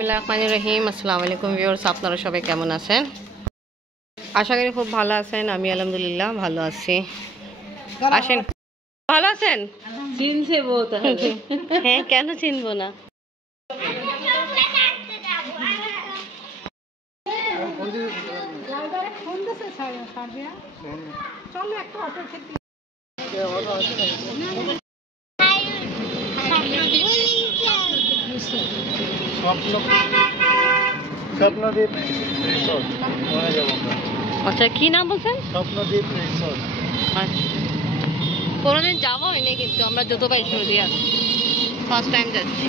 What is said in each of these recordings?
বিসমিল্লাহিররহমানিররহিম। আসসালামু আলাইকুম ভিউয়ার্স, আপনারা সবাই কেমন আছেন? আশা করি খুব ভালো আছেন। আমি আলহামদুলিল্লাহ ভালো আছি। আসেন, ভালো আছেন? চিনছে বউ তাহলে? হ্যাঁ, কেন চিনবো না? স্বপ্নদ্বীপ রিসোর্ট মনে যাব। আচ্ছা, কি নাম বলছেন? স্বপ্নদ্বীপ রিসোর্ট। কোনোদিন যাওয়া হয়নি, কিন্তু আমরা যতবার সৌদিয়া ফার্স্ট টাইম যাচ্ছি।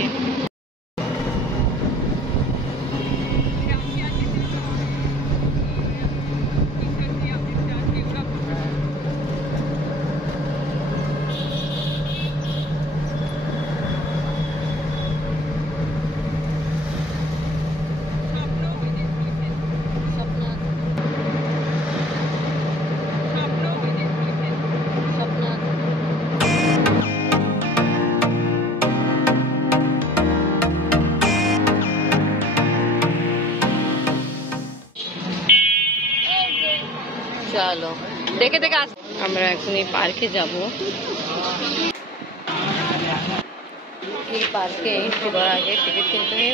চলো দেখে দেখে আমরা এখন এই পার্কে যাব। এই পার্কে ঢোকার আগে টিকিট কিনতে হয়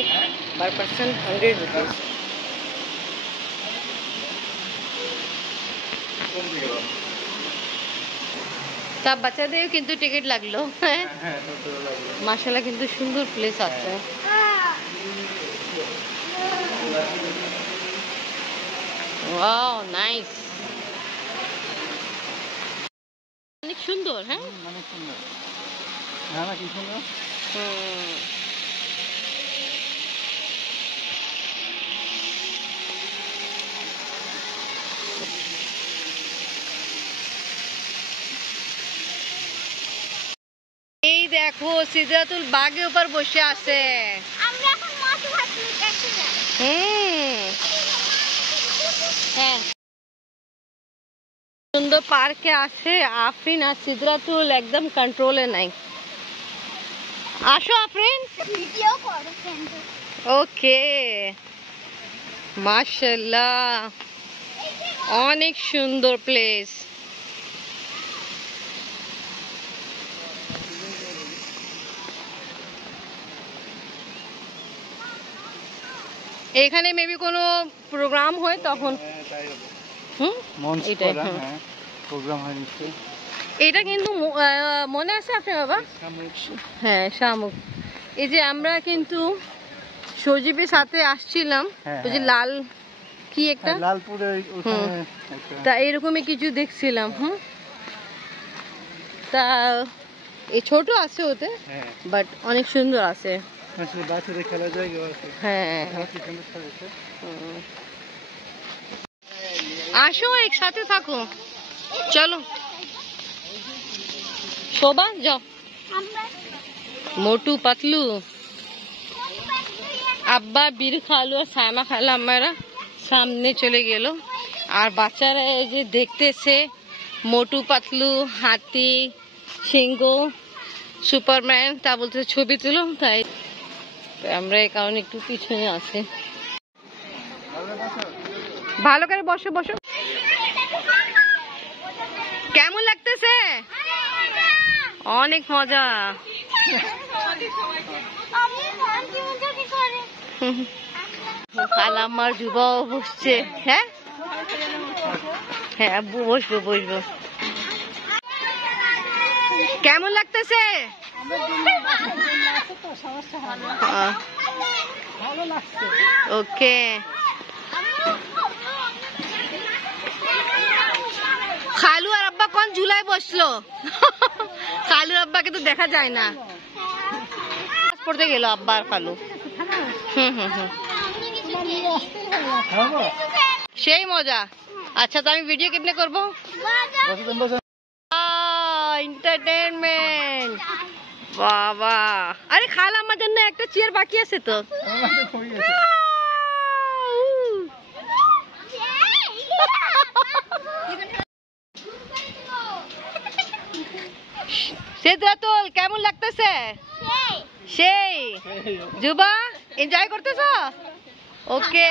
পার পার্সন 100 রুপিস। তা বাচ্চাদের কিন্তু টিকিট লাগলো। হ্যাঁ, মাশাআল্লাহ, কিন্তু সুন্দর প্লেস আছে। ওয়াও, নাইস, অনেক সুন্দর। হ্যাঁ, অনেক সুন্দর। হ্যাঁ, না কি সুন্দর। এই দেখো, সিদরাতুল বাগের উপর বসে আছে। আমরা এখন মধু ভাতি দেখতে যাব। হ্যাঁ, সুন্দর পার্কে আছে। আফরিন আর সিদরাতুল একদম কন্ট্রোলে নাই। আসো আফরিন। ভিডিও করো ফ্রেন্ড। ওকে, মাশাআল্লাহ, অনেক সুন্দর প্লেস। এখানে মেবি কোনো প্রোগ্রাম হয় তখন। এটাই প্রোগ্রাম হয় নিশ্চয়ই। এটা কিন্তু মনে আছে আপনার বাবা? হ্যাঁ, শামুক। এই যে আমরা কিন্তু সজীবের সাথে আসছিলাম, ওই যে লাল কি একটা লালপুরে, তা এরকমই কিছু দেখছিলাম। তা এই ছোট আছে ওতে, বাট অনেক সুন্দর আছে। বাচ্চাদের খেলার জায়গা আছে। হ্যাঁ, আসো একসাথে থাকো। চলো শোভা, যাও। মোটু পাতলু, আব্বা, বীর খালু আর সায়মা খালা আমরা সামনে চলে গেল, আর বাচ্চারা এই যে দেখতেছে মোটু পাতলু, হাতি, সিংহ, সুপারম্যান, তা বলতে ছবি তুলো। তাই আমরা এই কারণে একটু পিছনে আছি। ভালো করে বসো বসো। কেমন লাগতেছে? অনেক মজা। খালাম্মার যুবাও বসছে। হ্যাঁ হ্যাঁ, বসবো বসবো। কেমন লাগতেছে? ওকে, খালু আর আব্বা কোন ঝুলায় বসলো? খালু আব্বাকে তো দেখা যায় না। পড়তে গেল আব্বা আর খালু। সেই মজা। আচ্ছা, তো আমি ভিডিও কেমনে করবো? এন্টারটেনমেন্ট বাবা। আরে খালা, আমার জন্য একটা চেয়ার বাকি আছে তো। সিদরাতুল, কেমন লাগতেছে? সেই। জুবা এনজয় করতেছো? ওকে,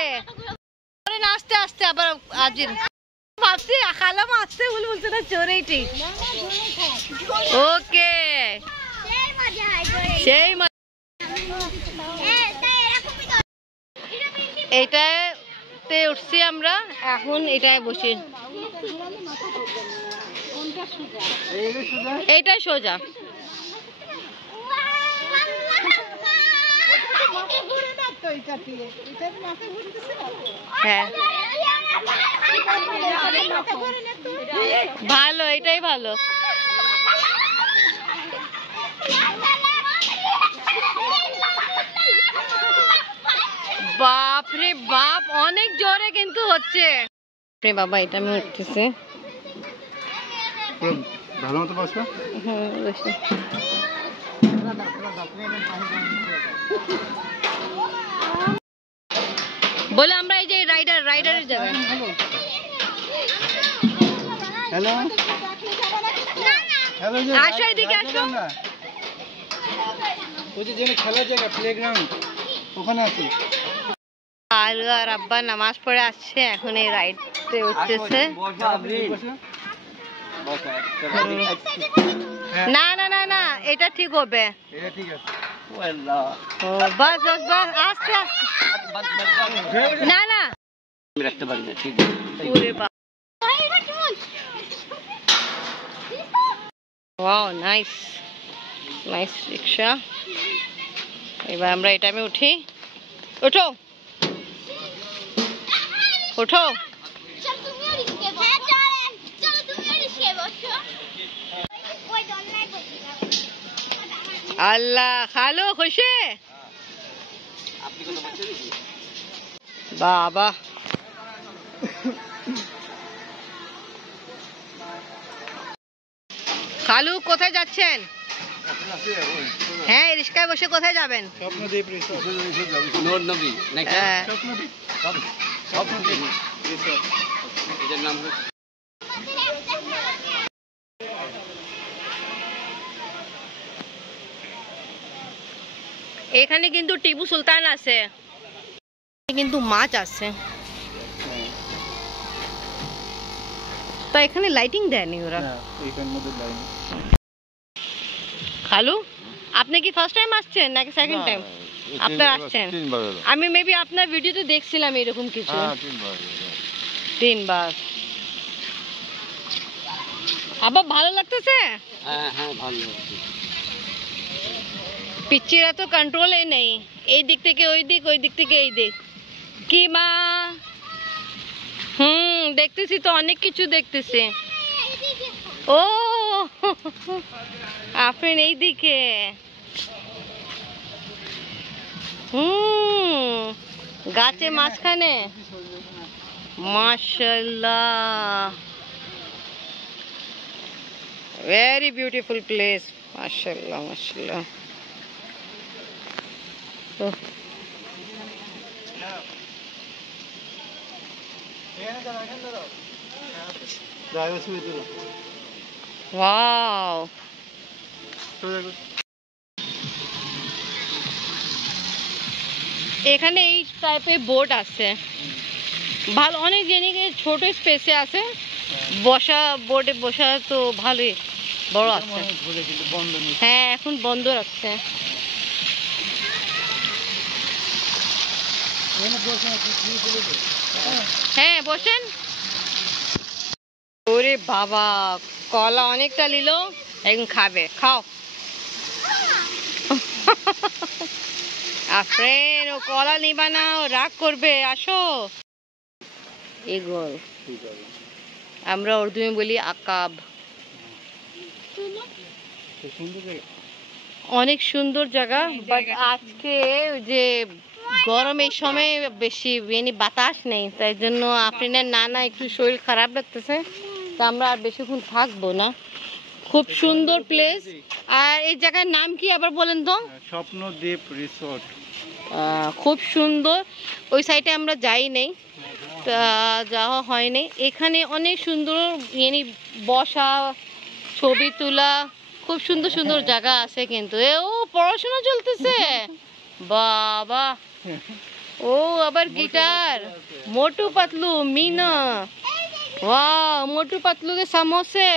আস্তে আস্তে আবার আজির ভাবছি খালাম আসতে ভুল বলছে না, চোরেই ঠিক। ওকে, সেই এইটাতে উঠছি আমরা, এখন এটায় বসি। এইটাই সোজা। হ্যাঁ ভালো, এটাই ভালো। বাপরে বাপ, অনেক জোরে কিন্তু হচ্ছে। বাবা এটা আমি উঠতেছি। ভালো মতো বসো। বসে বলে আমরা এই যে রাইডারে যাবেন। হ্যালো হ্যালো, আসো এদিকে আসো। ওই যে খেলার জায়গা প্লেগ্রাউন্ড, ওখানে আছি। আলু আর আব্বা নামাজ পড়ে আসছে, এখন এই রাইডে উঠতেছে। না না না না, এটা ঠিক হবে। এটা ঠিক আছে। বাস বাস বাস, আস্তে আস্তে। না না রাখতে পারি না, ঠিক ওরে বাবা, ওয়াও নাইস নাইস রিক্সা। এবার আমরা এটা আমি উঠি। ওঠো ওঠো। আল্লাহ, খালো খুশি বাবা। খালু কোথায় যাচ্ছেন? হ্যাঁ, রিস্কায় বসে কোথায় যাবেন? স্বপ্নদ্বীপ রিসোর্ট। হ্যাঁ। স্বপ্নদ্বীপ রিসোর্ট এটার নাম। এখানে কিন্তু টিপু সুলতান আছে, কিন্তু মাছ আছে। তা এখানে লাইটিং দেয়নি ওরা। খালু আপনি কি ফার্স্ট টাইম আসছেন নাকি সেকেন্ড টাইম? আপনার আসছেন? আমি মেবি আপনার ভিডিওতে দেখছিলাম এরকম কিছু। 3 বার। আবার ভালো লাগতেছে? হ্যাঁ হ্যাঁ ভালো। পিচ্চিরা তো কন্ট্রোলে নেই, এই দিক থেকে ওই দিক, ওই দিক থেকে এই দিক। কি মা? দেখতেছি তো, অনেক কিছু দেখতেছি। ও আপনি এই দিকে। গাছে মাঝখানে। মাশাআল্লাহ, ভেরি বিউটিফুল প্লেস। মাশাআল্লাহ মাশাআল্লাহ। ওয়াও, এখানে এই টাইপের বোট আছে, ভালো। অনেক জায়গায় ছোট স্পেসে আছে, বসা বোটে বসা তো ভালোই বড় আছে। হ্যাঁ এখন বন্ধ রাখছে। হ্যাঁ বসেন। ওরে বাবা, কলা অনেকটা নিল, এখন খাবে। খাও। আফরেন, ও কলা নিবা না, ও রাগ করবে। আসো। এগোল, আমরা উর্দু में বলি আকাব। অনেক সুন্দর জায়গা, বাট আজকে যে গরমের সময় বেশি বাতাস নেই, তাই জন্য আফরিনের নানা একটু শরীর খারাপ লাগতেছে, তো আমরা আর বেশিক্ষণ থাকবো না। খুব সুন্দর প্লেস। আর এই জায়গার নাম কি আবার বলেন তো? স্বপ্নদ্বীপ রিসোর্ট। খুব সুন্দর। ওই সাইডে আমরা যাই নাই, যাওয়া হয়নি। এখানে অনেক সুন্দর বসা, ছবি তোলা, খুব সুন্দর সুন্দর জায়গা আছে। কিন্তু এও পড়াশোনা চলতেছে বাবা। ও আবার গিটার। মোটু পাতলু मीना वाह मोटू पतलू के समोसे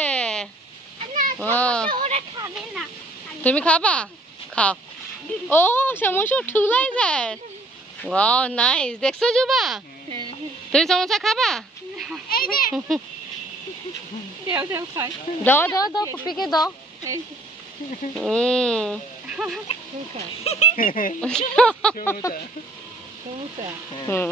वाह ওরা খাবে না তুমি খাবা খাও ও সমোসা ঠুলাই যায় वाह नाइस দেখছো জুবা তুমি সমোসা খাবা এই যে দেও দেও খাই দাও দাও দাও পপিকে দাও সমোসা হুম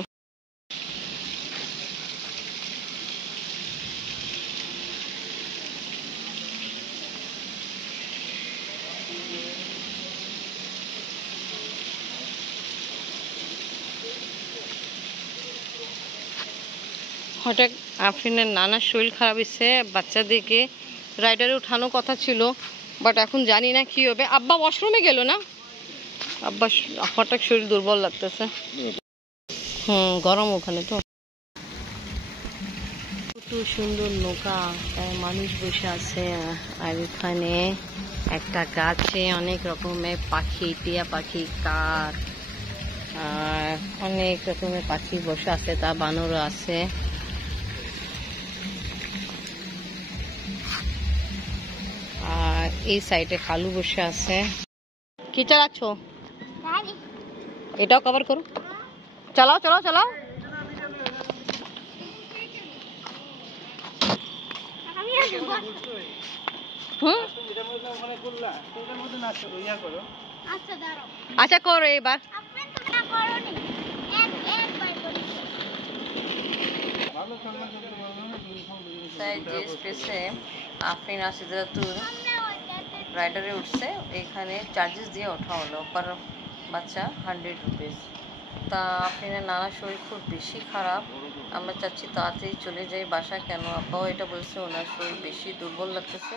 হঠাৎ আফরিনের নানার শরীর খারাপ হয়েছে বাচ্চাদেরকে রাইডারে উঠানোর কথা ছিল বাট এখন জানি না কি হবে আব্বা ওয়াশরুমে গেল না আব্বা হঠাৎ শরীর দুর্বল লাগতেছে গরম ওখানে তো কত সুন্দর নৌকা মানুষ বসে আছে আর এখানে একটা গাছে অনেক রকমের পাখি টিয়া পাখি কাক আর অনেক রকমের পাখি বসে আছে তা বানরও আছে আর এই সাইডে খালু বসে আছে কি চালাচ্ছ গাড়ি এটাও কভার করো চালাও চালাও চালাও আমি আসবো হুম ওখানে করলা ওটার মধ্যে নাচ করো ইয়া করো আচ্ছা দাঁড়াও আচ্ছা করো এবার আপনি তো না করোনি একবার করি ভালো সম্মান করতে পারবো না তুমি ফোন করে তাই যে স্পেসে আফরিন আসিদাতুর আমরা ওইটাতে রাইডারে উঠছে এখানে চার্জেস দিয়ে ওঠা হলো পার বাচ্চা 100 রুপিস তা আফরিনের নানা শরীর খুব বেশি খারাপ আমরা চাচ্ছি তাড়াতাড়ি চলে যাই বাসা কেন আব্বাও এটা বলছে ওনার শরীর বেশি দুর্বল লাগতেছে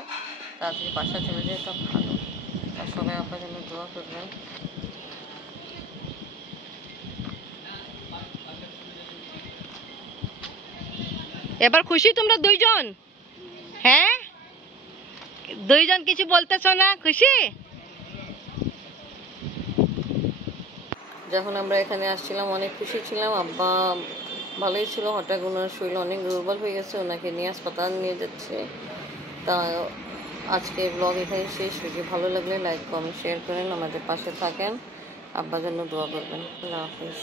তাড়াতাড়ি বাসা চলে যায় এটা ভালো তা সবাই আপনার জন্য দোয়া করবেন এবার খুশি তোমরা দুইজন হ্যাঁ দুইজন কিছু বলতেছ না খুশি যখন আমরা এখানে আসছিলাম অনেক খুশি ছিলাম আব্বা ভালোই ছিল হঠাৎ ওনার শরীর অনেক দুর্বল হয়ে গেছে ওনাকে নিয়ে হাসপাতাল নিয়ে যাচ্ছে তা আজকে ব্লগ এখানে শেষ ভিডিও ভালো লাগলে লাইক কমেন্ট শেয়ার করেন আমাদের পাশে থাকেন আব্বার জন্য দোয়া করবেন আল্লাহ হাফিজ